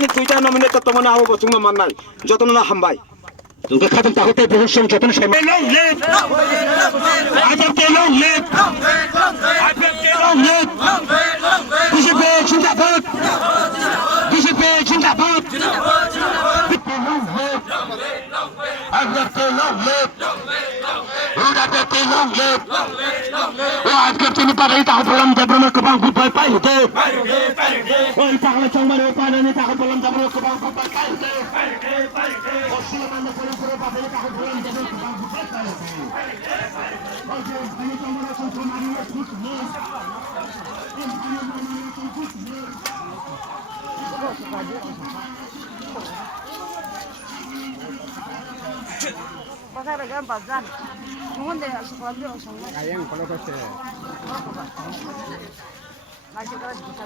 ni tuita nominate to mona abo bosung man nai jotno na hambai Tuga khatam tahote বহুসং যতন সাহেব long live AFP long live AFP long live BJP জিন্দাবাদ BJP জিন্দাবাদ AFP long live AFP long live AFP তিনি পারে তাহ বললাম দেবরম কবাং গুবাই পাইতে ওই তাহলে চংমারে পানি তাহ বললাম দেবরম কবাং গুবাই পাইতে অসুলমান করে করে পাবে তাহ বললাম দেবরম কবাং গুবাই পাইতে ওই যে আমি চংমারে কন্ট্রোল মারিয়ে ঠিক নেই Pasar gan bazan. Munde sekolah dia sama. Ayam kalau kau Masih kalau kita.